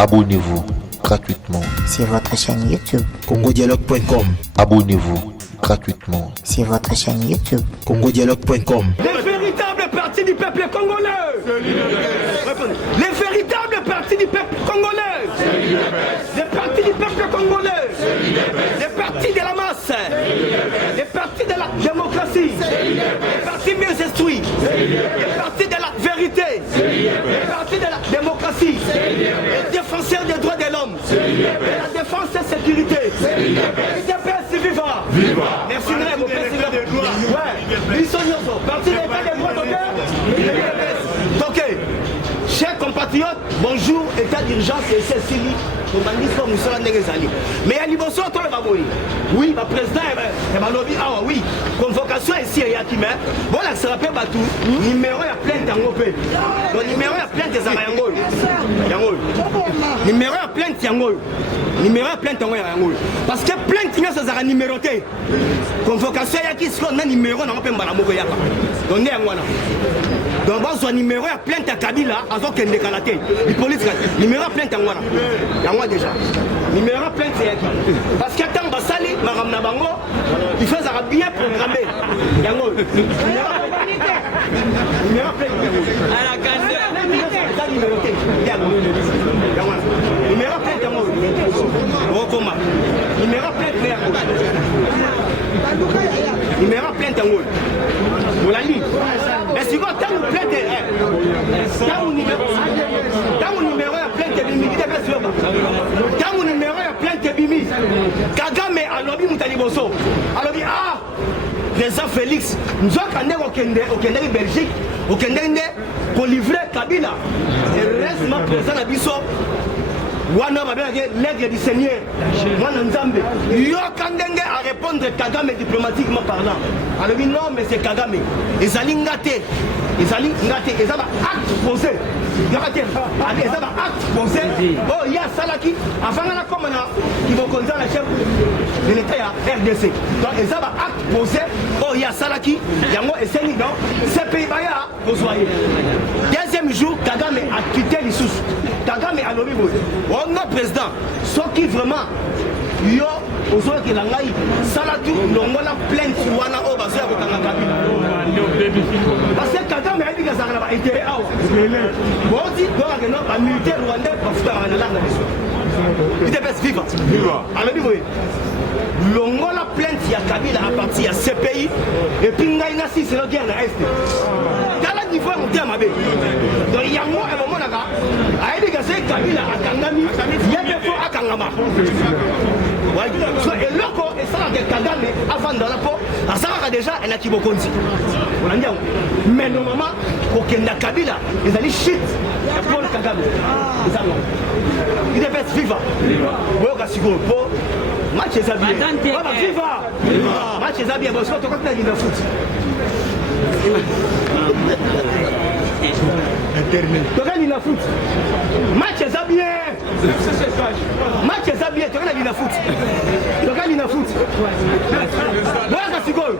Abonnez-vous gratuitement sur votre chaîne YouTube congodialogue.com. Abonnez-vous gratuitement sur votre chaîne YouTube congodialogue.com. Les véritables partis du peuple congolais. Les véritables partis du peuple congolais. Les partis du peuple congolais. Les partis de la masse. Les partis de la démocratie. Les partis mieux instruits. Les partis de la vérité. Les partis de la démocratie. Les défenseurs des droits de l'homme. La défense et sécurité. UDPS viva. Merci mon père. Ouais. Parti de l'État des droits d'auteur. Ok. Chers compatriotes, bonjour, état d'urgence et Cécilie. Mais à Liboso, toi, oui, le président est lobby. Ah oui, convocation ici, il y a qui met. Bon, là, ça rappelle tout. Numéro à plein d'angopé. Le numéro à plein des Arayangol. Numéro à plein d'Yangol. Numéro à plein d'Yangol. Parce que plein de gens sont numérotés. Convocation, il y a qui sont numéro dans le Balamogoya. Donc, donc, bon, son numéro à plein de Kabila, avant qu'elle décalate. Les polices, numéro à plein d'Angwana. Déjà. Numéro plein de parce que tant Bassali, Maram Nabango, il fait ça bien programmé. Numéro plein à la case. Numéro plein numéro plein de vous la lit. Est-ce que vous avez plein de dans mon numéro plein de bimi dans mon numéro plein de bimi Kagame alobi mutaliboso alobi président Félix nous avons au Kenya Belgique au Kenya pour livrer Kabila et reste ma président Abisso Wana l'aigle du Seigneur, Wana Nzambe. Yo Kandenge à répondre Kagame diplomatiquement parlant. Alors non, mais c'est Kagame. Ils allaient ngate. Ils allaient ngate. Ils avaient acte posé. Ils avaient acte posé. Oh, il y a Salaki. Avant la commune, ils vont conduire la chef de l'État RDC. Donc, ils avaient acte posé. Oh, il y a Salaki. Il y a moi et Séni. Donc, c'est Pays-Baya. Vous voyez. Deuxième jour, Kagame a quitté les sous. Kagame a lobby. Notre président, ce qui vraiment, yo, aux autres qui l'ont eu, Salatu, l'on a plein de Wana au bassin de Kabila. Parce que Kagame a dit que ça a été intérêt. Bon, on dit que le militaire rwandais va faire un alarme. Il est vivant. Alors, l'on a plein de Kabila à partir de ces pays, et puis il y a une guerre dans l'Est. Dans le niveau où on est, donc il y a un moment là, il y a des Kabila à Kangami, il y a des fois à Kangama. Et loco, et ça a Kagame avant dans la peau, ça a déjà un Akibokonzi. Mais normalement, au Kenya Kabila, ils allaient shit pour Kagame. Il est vivant. Match est habillé. Viva! Match est habillé. Bon, c'est pas toi qui as foot. Internet. Tu regardes la foot. Match est habillé. Match est habillé. Tu regardes la foot. Tu regardes la foot. Voilà c'est quoi.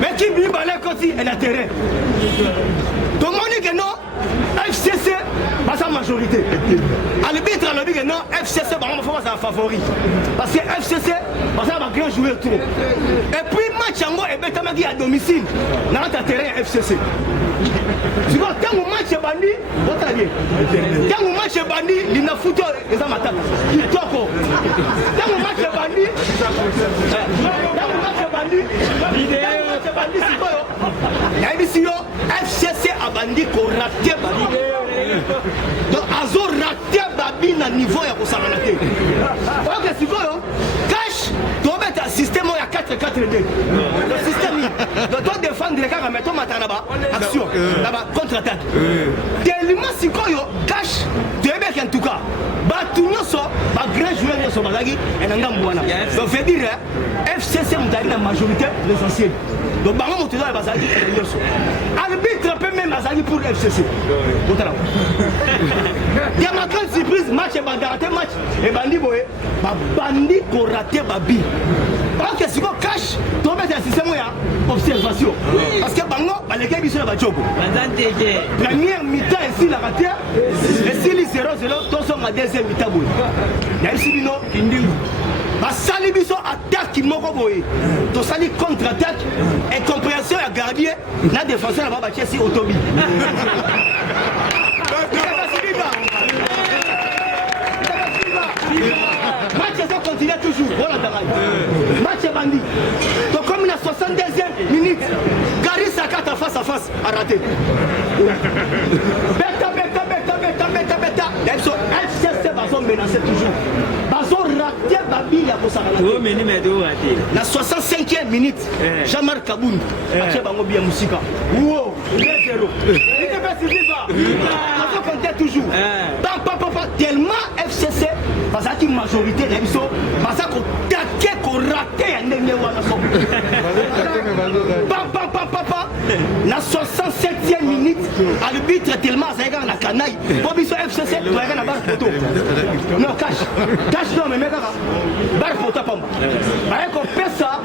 Mais qui vit balai quand il a terrain. Donc on dit que non, FCC pas sa majorité. À l'arbitre on dit que non, FCC il faut pas favori. Parce que FCC parce que va grand jouer trop. Et puis match en et Betamagi à domicile. Dans ta terrain FCC. Tu vois, quand on match est bandit, on t'a bien. Quand on match est bandit, il n'a foutu les amateurs. Il toque. Quand on match est bandit, FCC a bandit qu'on raté bandit. Donc, Azo raté babi na niveau ya kosaranate. Ok, c'est quoi, cash, tu vas mettre un système où il y a 4-4-2. Le système, tu dois défendre les gars, mettons maintenant là-bas, action, là-bas, contre-attaque. Tellement si quoi, cash, tu es bien en tout cas. Batunyo so, grand joueur de Somalagi et Nangambouana. Donc, je veux dire, FCC, on a la majorité des anciens. Donc, Bango Moutouda et Bazali, arbitre peut même Bazali pour FCC. Il y a ma grande surprise, match et raté match. Et Bandi Boé, Bandi pour rater Babi. Parce que si on cache, tu mets un système d'observation. Parce que Bango, les gars, ils sont là-bas. Première mi-temps, ici, la raté. Et si les 0-0, tous sont à deuxième mi-temps. Il y a ici, Basali biso attaque moko boye. To sali contre-attaque et compréhension à gardien, la défenseur là-bas bâti si Otobi. Match ça continue toujours. Voilà match bandit. Donc comme il a 72e minute, Gary Saka face à face a raté. Beta. FCC va menacer toujours. Bazo raté Babi ya Kosakala. La 65e minute, Jean-Marc Kaboun a fait Bango bien Moussika. Wow, 2-0. Il est pas si viva. Bazo comptait toujours. Tellement FCC, parce que la majorité de l'émission, parce qu'on taquait, qu'on ratait un élément. La 67e minute, l'arbitre tellement à la canaille. Pour biso FCC, tu vas la barre photo. Non, cache non, mais mec, barre photo pamba. Avec on fait ça,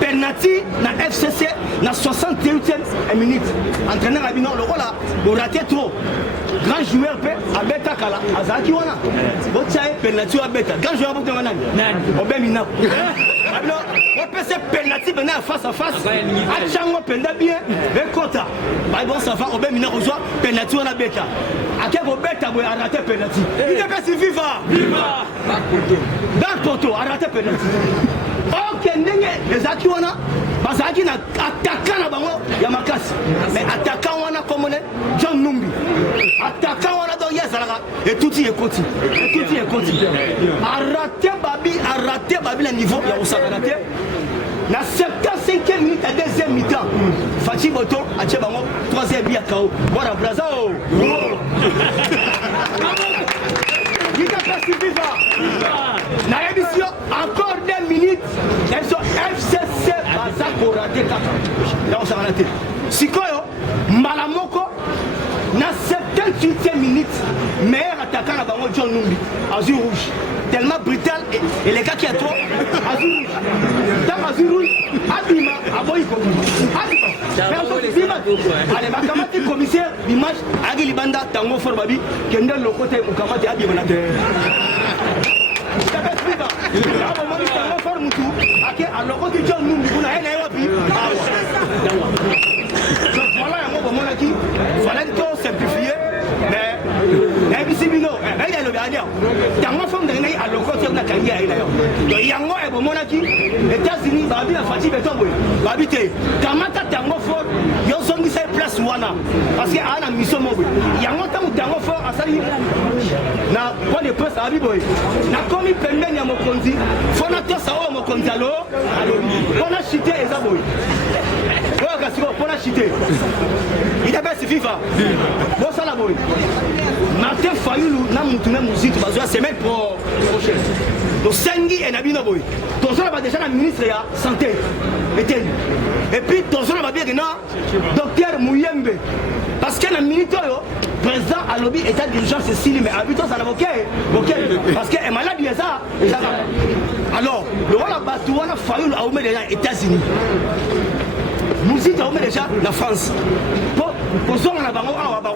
penalty na FCC, la 68e minute. Entraîneur Abino, le rôle là, on ratait trop. Grand joueur peut à Beta Kala, à Zaki Wana. Vous savez, penalty à Beta. Grand joueur pour Wana. On peut minap. Alors, on peut se penalty maintenant face à face. À Chango Penda bien, et Kota. Bon, ça va, on peut minap rejoindre penalty à Beta. À quel moment Beta a raté penalty? Il est pas si viva. Viva. Dans le poteau, a raté penalty. Ok, les Zaki Wana. Parce qu'il y a un attaquant là-bas, il y a Makassi. Mais attaquant, on a comme John Numbi. Attaquant, on a donc Yazalaga. Et tout y est continu. A raté Babi le niveau, il y a aussi raté. La 75e minute à deuxième mi-temps, Fatih Boto a tué Bango, troisième but à KO. Voilà, Braza. Il est pas si viva. La émission, encore 2 minutes. Elles sont FCC Bazako raté Kaka. Là, on s'est raté. Sikoyo, Malamoko, na 78e minute, meilleur attaquant à Bango John Numbi, Azur Rouge. Tellement brutal, et les gars qui a trop, Azur Rouge. Dans Azur Rouge, Abima, Aboïko. Abima. Allez, ma camarade commissaire, l'image, Agi Libanda, Tango Forbabi, Kendall le côté, ou camarade Abima. Alors quand tu John Numbi, vous n'avez pas vu. Voilà un mot pour qui fallait tout simplifier, mais Bino, il y a le gardien. Tango forme de Ney à l'occasion de la carrière. Donc Yango est bon qui États-Unis, Babi a fatigué Betombo. Babi te, Kamata Tango fort, Yoson dit c'est place Wana. Parce qu'il y a une mission mobile. Yango Tango fort à Sali. Na quoi de presse à Biboy. Na commis Pemben ya Mokonzi. Fonateur Sao Mokonzi alors. On a chité Ezaboy. On a chité. Il a pas suffi. Bon ça la boy. Martin Fayoulou n'a montré musique la semaine prochaine. Donc Sengi et Nabino boy. Ton son va déjà la ministre de la santé. Et puis ton son va bien docteur Mouyembe. Parce que la ministre président à lobby état d'urgence Cécile mais habitant ça l'avocat. Parce que est malade il ça. Alors, le rôle à Batouana Fayoulou a ouvert les États-Unis. Nous y avons déjà la France. Pour ça, on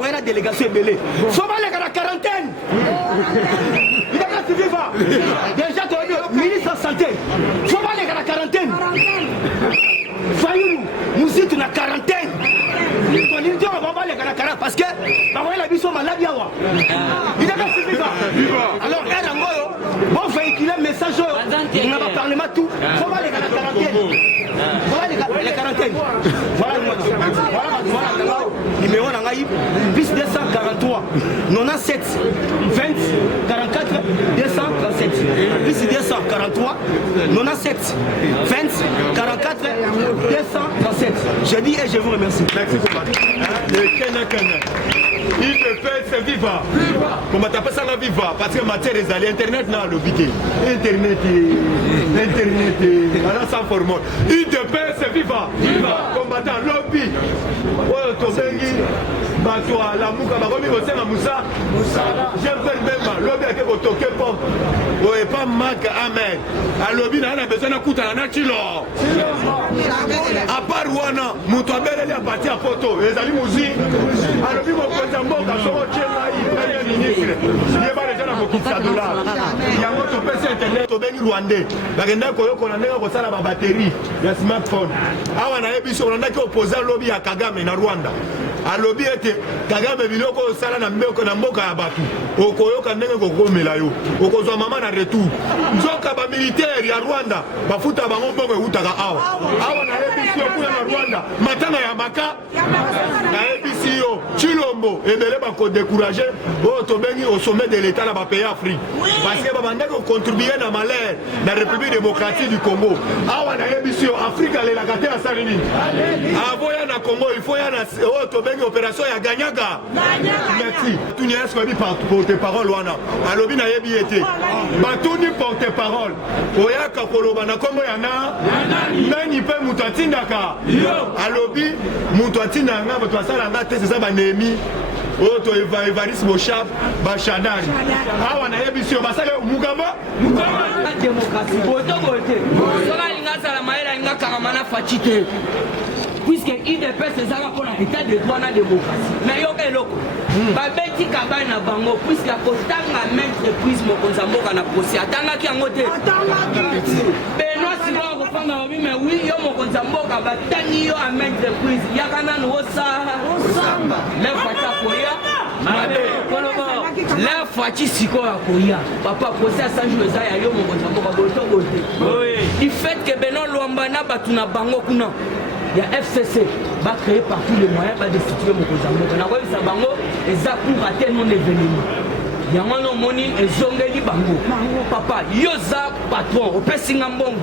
a la délégation belée. Il faut aller à la quarantaine. Il a pas vivre. Déjà, tu as dit, ministre de la Santé. Il faut aller à la quarantaine. Fayoulou, nous y sommes à la quarantaine. On va aller à la quarantaine parce que la vie est malade. Il a pas vivre. Alors, bon véhiculer un message. On va parler de tout. Il faut aller à la quarantaine. Voilà les quarantaines. Voilà numéro Nangaï, bis 243, 97, 20, 44, 237. Bis 243, 97, 20, 44, 237. Je dis et je vous remercie. Merci beaucoup. IDPS viva. Comment t'appelles ça la viva? Parce que matière des alliés, Internet n'a l'obité. Internet, voilà ça forme. IDPS viva. Combattant lobby. Oh, Tosengi. Batwa, la mouka, baromi, Osema Moussa. J'appelle même lobby avec au toqué pop. Oh, et pas Mac, amen. À lobby, on a besoin d'un coup de la chilo. À part Wana, Moutouabel, elle est partie à photo. Les amis Mouzi. À lobby, mon président Mok, à son premier ministre. Il n'y a pas les gens à beaucoup de dollars. Il y a un autre PC internet au Béni Rwandais. Bagenda Koyo, qu'on a mis au la batterie. Il y a smartphone. Ah, on a épuisé, on a opposé à lobby à Kagame, na Rwanda. A lobby était Kagame biloko sala na mbeko na mboka ya batu okoyoka ndenge kokomela yo okozwa mama na retour nzoka ba militaire ya Rwanda bafuta bango mboko eutaka awa na ebisi okuna na Rwanda matanga ya maka na ebisi yo Chilombo ebele bako décourager o tobengi au sommet de l'état na ba pays Afrique parce que babandaki contribuer na malheur na République démocratique du Congo awa na ebisi yo Afrique le la gâté à salini avoya na Congo il faut ya na o tobengi opération ya Ganyaga. Merci. Tu n'y as pas porte-parole wana. Alobi na yebi été. Batuni porte-parole. Oyaka koloba na kombo yana. Nani pe mutatindaka. Alobi mutatindanga bato asala nga te c'est ça ba nemi. Oto Evariste Bochab Bachadari. Awa na yebi sio basale Mugamba. Démocratie. Boto bote. Soka linga sala maela linga karamana fatite. Puisque IDPS c'est ça pour l'état de droit na démocratie. Mais yo ke loko. Ba beti kabana na bango puisque akotanga maître prise mokonzamboka na procès. Atanga ki angote. Benoît Simon refanga obi mais oui yo mokonzamboka ba tangi yo a maître prise. Yakana no osamba. Le fata koya. Mabe kolobo. Le fati siko ya koya. Papa procès à 100 jours ça ya yo mokonzamboka boto bote. Oui. Du fait que Benoît Luamba na batuna bango kuna. Il y a FCC, va créer par tous les moyens, va destituer mon cousin. On a vu ça bango et ça pour rater non événement. Il y a un moni et zongeli bango. Papa, yoza patron, au Pessingambong.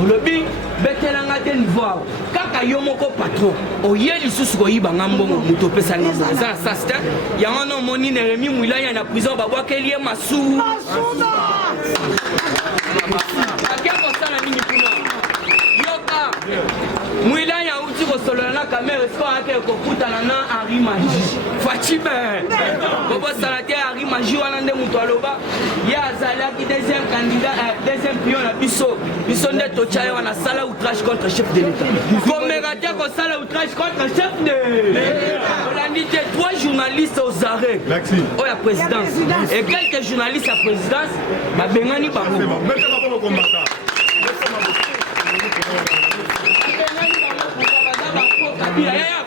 Au lobby, betelanga de niveau. Kaka yomoko patron, au yeli sous ko yibangambong, muto Pessingambong. Ça c'est il y a un moni Nérémy Moula y a en prison, ba wakeli masou. Mouila ya uti ko solana caméra sport ake ko kutana na Henri Magie. Fatibe. Bobo salate Henri Magie wana nde muto aloba ya azala ki deuxième candidat deuxième pion na biso. Biso nde tochaye wana sala outrage contre chef de l'état. Comme raté ko sala outrage contre chef de l'état. On a dit 3 journalistes aux arrêts. Merci. Oh la présidence. Et quelques journalistes à présidence ba bengani bango. C'est bon. Mettez pas pour combattre.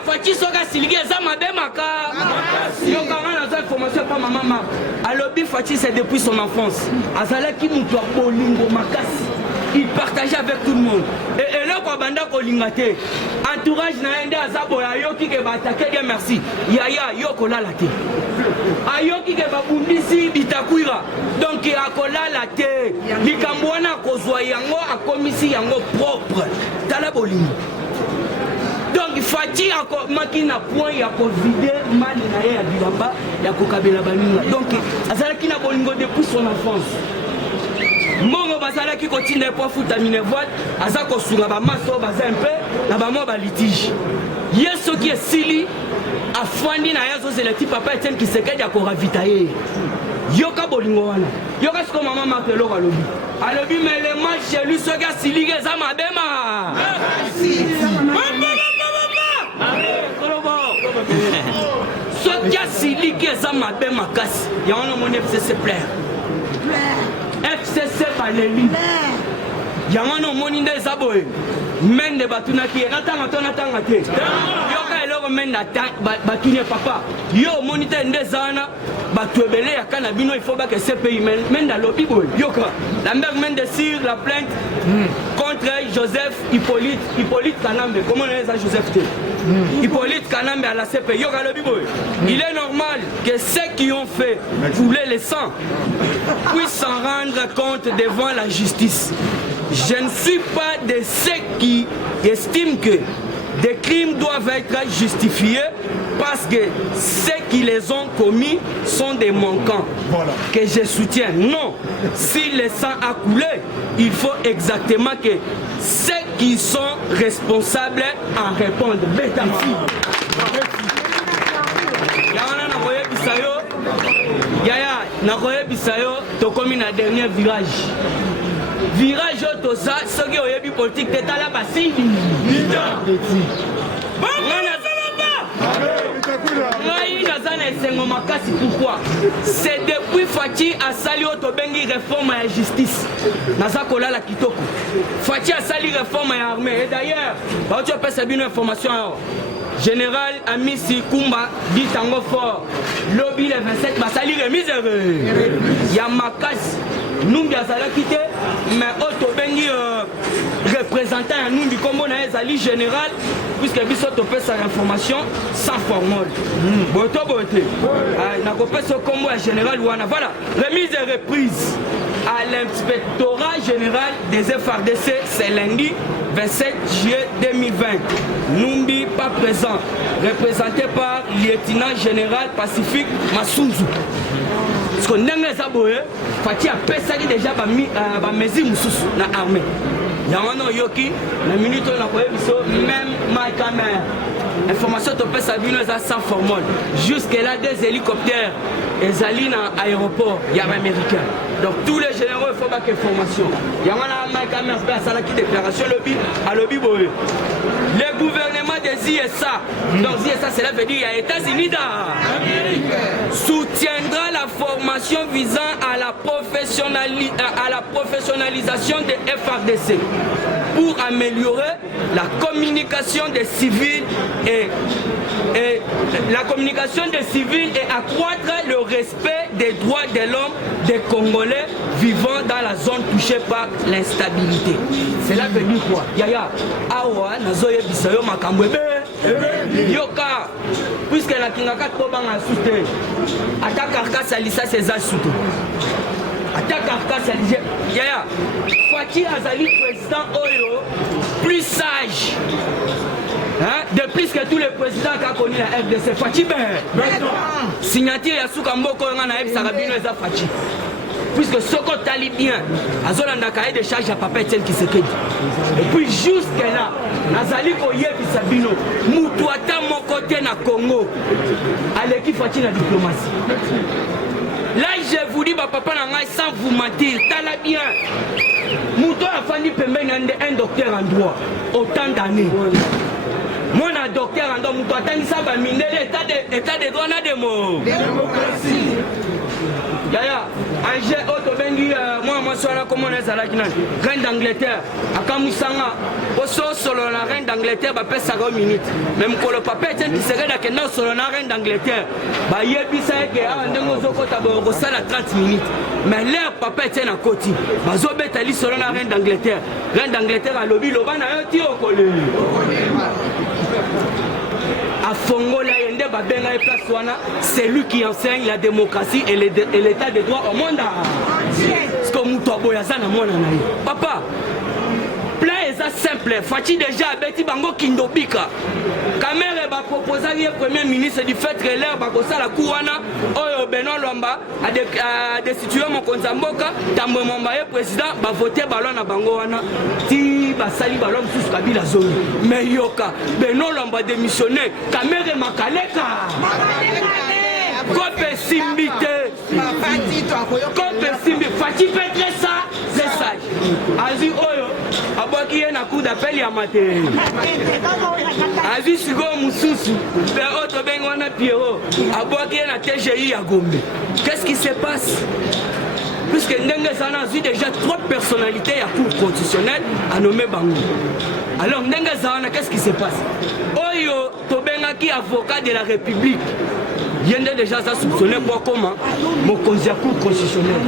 Fati soka siligi eza mabemaka. Yo kanga na information pa maman. Alobi Fati c'est depuis son enfance. Azala ki mutu bolingo makasi. Il partageait avec tout le monde. Et là quoi banda ko lingate. Entourage na ende azabo ya yo ki ke batake bien merci. Yaya yo kola la te. Ayo ki ke babundisi bitakuira. Donc akola la te. Likambwana kozwa yango akomisi yango propre. Tala bolingo. Donc Fati encore makina point ya ko vider mal na ya bilamba ya ko kabela baninga. Donc azala ki na bolingo depuis son enfance. Mongo bazala ki continue pour futa minevoit azako sunga ba maso baza un peu na ba mo ba litige. Yeso qui est sili afandi na yazo c'est le type papa Etienne qui se kedi ko ravitailler. Yoka bolingo wana. Yoka siko maman makelo alobi. Alobi mais le match chez lui ce gars sili za mabema. Merci. Ce gars sili qui za mabema kasi. Ya on mon FCC plaire. FCC Valérie. Yamano moni nde zaboye. Mende batuna ki natanga tonatanga te. Yoka eloko menda batune papa. Yo monite nde zana batwebele ya kana bino il faut ba que CPI menda lobi boy. Yoka la mère mende sur la plainte contre Joseph Hippolyte Kanambe. Comment on appelle ça Joseph T? Hippolyte Kanambe à la CPI. Yoka lobi boy. Il est normal que ceux qui ont fait couler le sang puissent s'en rendre compte devant la justice. Je ne suis pas de ceux qui estiment que des crimes doivent être justifiés parce que ceux qui les ont commis sont des manquants que je soutiens. Non, si le sang a coulé, il faut exactement que ceux qui sont responsables en répondent. Yaya, nakoye bisayo, tokomi na dernier virage. Virage tosa, soki oyebi politique teta la basini. Pourquoi? C'est depuis Fachi a sali otobengi réforme à la justice. Naza kola la kitoko. Fachi a sali réforme à l'armée. Et d'ailleurs, tu as une information. Général Amissi Kumba dit tango fort. Lobby le 27 basali remise. Yamakas. Numbi azala quitté, mais otobengi représentant à Numbi comme on a ezali général, puisque biso topé sa information sans formol. Boto boté. Na kopé so combo à général wana. Voilà, remise et reprise à l'inspectorat général des FRDC, c'est lundi 27 juillet 2020. Numbi pas présent, représenté par lieutenant général Pacifique Masunzu. Parce que ndenge zaboye Fati a pesaki déjà ba mezi mususu na armée. Yangano yoki na minute na koye biso même ma caméra. Information to pesa bino za sans formol. Jusque là des hélicoptères ezali na aéroport ya américain. Donc tous les généraux il faut pas que formation. Yangana ma caméra place à la déclaration lobby à lobby boye. Le gouvernement des ISA, donc ISA cela veut dire il y a États-Unis soutiendra la formation visant à la professionnalisation des FRDC pour améliorer la communication des civils et accroître le respect des droits de l'homme des Congolais vivant dans la zone touchée par l'instabilité. Cela veut dire quoi? Yaya, awa nazoye bisayo makambwebe. Yoka, puisque la kingaka tobanga soute. Attaque carcasse alisa ses assoute. Attaque carcasse alisa. Yaya, Fati Azali président Oyo, plus sage. Hein? De plus que tous les présidents qui ont connu la FDC, Fati Ben. Signature Yasuka Mboko na Eb Sarabino et Fati. Puisque ce qu'on t'a bien, Azolanda Kaye de charge à Papa Etienne qui se quête. Et puis jusque là, Azali Koyebi Sabino, Moutouata mon côté na Congo, à l'équipe Fati la diplomatie. Là je vous dis, papa Nangai sans vous mentir, t'as bien. Moutou a fallu permettre un docteur en droit, autant d'années. Moi, un docteur en droit, Moutou a tangi ça, l'état de droit n'a de mots. Démocratie. Yaya, Angers Otobengi, moi, je suis là comme on est à la reine d'Angleterre, à Kamusanga, au sol solo la reine d'Angleterre, bah, pèse 50 minutes. Même quand le papa est qui serait là, que non, solo la reine d'Angleterre, bah, il y a plus ça, que un démozo, ça à 30 minutes. Mais l'air, papa est à côté, bah, Zobet Ali solo la reine d'Angleterre, à lobby, l'oban a un tir au collège. À Fongola, c'est lui qui enseigne la démocratie et l'état de droit au monde. Papa, plan est simple. Fati déjà abeti bango kindobika. Kamere va proposer le premier ministre du fait que l'air va causer la couana. Oyo Beno Lomba a destitué mon Konzamboka. Tambo Mombaye président va voter ballon à bangoana. Ti basali ballon sous Kabila zone. Mais yoka Beno Lomba démissionné. Kamere makaleka. Kope simbite. Kope simbite. Fati petre ça. C'est ça. Azu oyo. Aboki na coup d'appel ya maté. Azu sigo mususu. Pe auto bengo na Pierrot. Aboki na TGI ya Gombe. Qu'est-ce qui se passe? Puisque Ndenge Zana a vu déjà 3 personnalités à cour constitutionnelle à nommer Bango. Alors Ndenge Zana, qu'est-ce qui se passe? Oyo Tobengaki avocat de la République. Il y a déjà ça soupçonné pour comment mon conseil constitutionnel.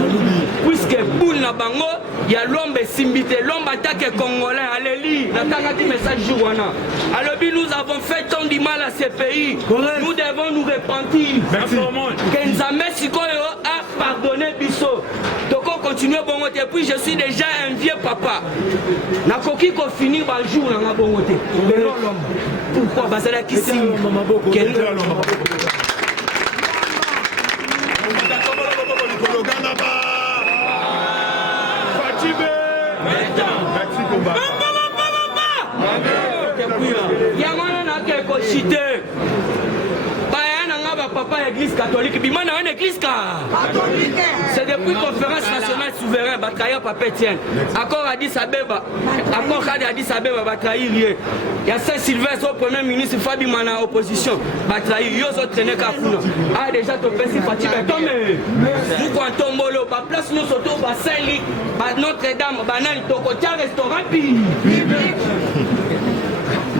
Puisque pour la bango, il y a l'homme simbité, l'homme attaque congolais. Allez, l'attaque message journa. Alors nous avons fait tant de mal à ces pays. Nous devons nous repentir. Merci. Kenzame Sikoyo a pardonné Bisso. Donc on continue. continuer bon et puis je suis déjà un vieux papa. Na koki ko finir ba jour na bon côté. Pourquoi bazala qui si papa église catholique, bima na une église catholique. C'est depuis conférence nationale souveraine, va trahir papa Etienne. Accord Addis Abeba, accord Addis Abeba va trahir rien. Il y a Saint-Sylvestre au premier ministre Fabi Mana opposition, va trahir. Yo zo traîner Kafuna. Ah déjà ton père c'est fatigué. Vous quand tombolo, ba place nous surtout ba Saint-Luc, ba Notre-Dame, ba nan tokotia restaurant pi.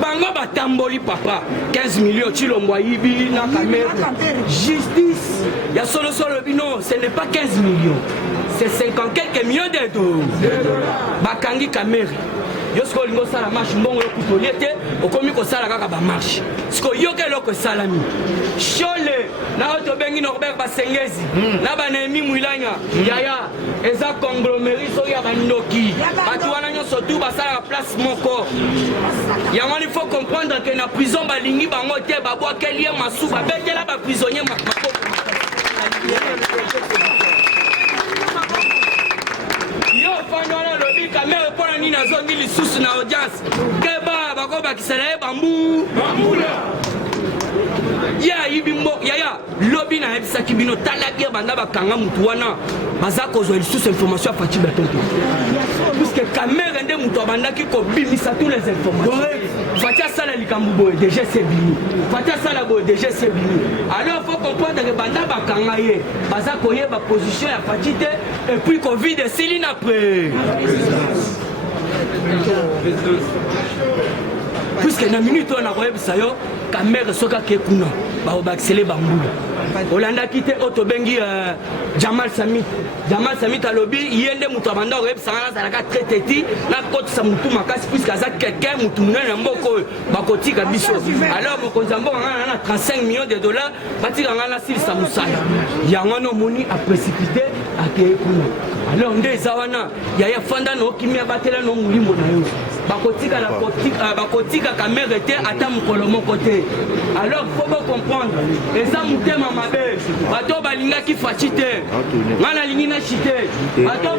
Bango batamboli papa 15 millions chilombo yibi na caméra justice ya solo bino ce n'est pas 15 millions c'est 50 quelques millions de dollars bakangi caméra yosko lingo sala marche mbongo yokutoliete okomi ko sala kaka ba marche siko yoke loko salami chole na auto bengi Norbert Basengezi na banemi Mwilanya yaya eza conglomérat so ya bandoki batu wana nyoso tu basala place moko yango il faut comprendre que na prison balingi bango te babwa kelie masu babetela ba prisonnier makoko yo fandona lobi kamera pona nini azongi lisusu na audience keba bako bakisala bambu ya yibimbo yaya lobi na ebisaki bino talaki banda bakanga mutu wana baza kozwa lisusu information afati batonto puisque kamera nde mutu abandaki kobimisa tous les informations fatia sala likambu boye déjà c'est bini fatia sala boye déjà c'est bini alors faut comprendre que banda bakanga ye baza koyeba position ya fati te et puis covid esiline après puisque na minute on a koyebisa yo kamera soka ke kuna ba obakisele bambula olanda kite otobengi Jamal Samit alobi yende mutu abanda koyebisa ngana zalaka traité na kotisa mutu makasi puisque aza quelqu'un mutu munene mboko bakotika biso alors mokonzi mboka ngana na 35 millions de dollars batika ngana silisa musala yango no moni a précipité akeye kuna alors nde zawana yaya fanda no kimia batela no mulimbo na yo bakotika kamera te ata mokolo moko te alors faut pas comprendre eza motema mabe bato balingaki faci te nga nalingi na chite bato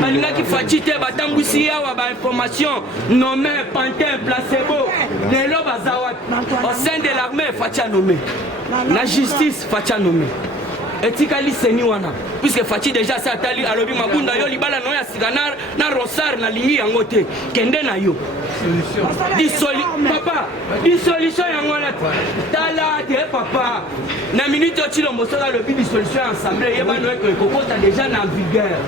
balingaki faci te batambwisi yawa bainformation nommé pantin placebo lelo baza wapi au sein de l'armée faci a nommé la justice faci a nommé etikali seni wana puisque fati déjà ça tali alobi mabunda yo libala no ya siganar na rosar na lingi yango te kende na yo dissolution yango na tala te papa na minute o chilombo soka lobi dissolution assemblée yeba no ko kokota déjà na vigueur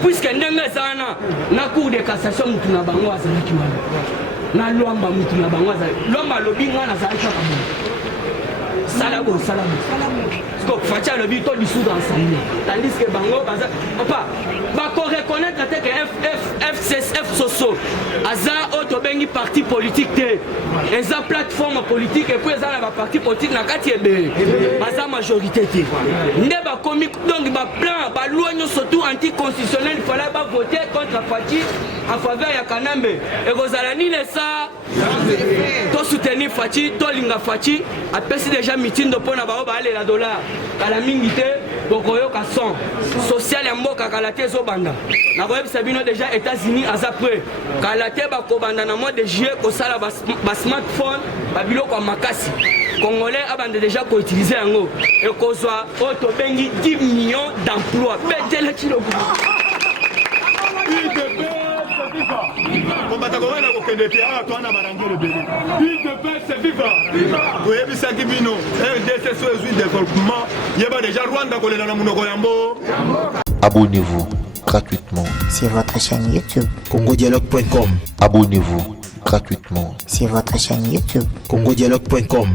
puisque ndenge sana na cour de cassation mutu na bango azalaki wana na lomba mutu na bango azalaki lomba lobi ngana azalaki kaka salabo fatia le but du sous ensemble tandis que bango baza papa bako reconnaître que FCSF soso aza otobengi parti politique te eza plateforme politique et puis eza na ba parti politique na kati ebe baza majorité te nde ba komi donc ba plan ba loi surtout anticonstitutionnel il fallait ba voter contre Fati en faveur ya Kanambe et kozala ni ça to soutenir Fati to linga Fati apesi déjà meeting de pona ba aller la dollar kala mingi te bokoyoka son social ya mboka kala te zo banda na koyebisa bino déjà États-Unis aza prêt kala te bakobanda na mois de juillet kosala ba smartphone ba biloko ya makasi congolais abande déjà koutiliser yango et kozwa oto bengi 10 millions d'emplois betele kiloko kombata kongana kokende te awa twana barangele bele UDPS viva toyebisaki bino RDC so ezwi développement yeba déjà Rwanda kolela na munoko yambo. Abonnez-vous gratuitement sur votre chaîne YouTube. congodialogue.com. Abonnez-vous gratuitement sur votre chaîne YouTube. congodialogue.com.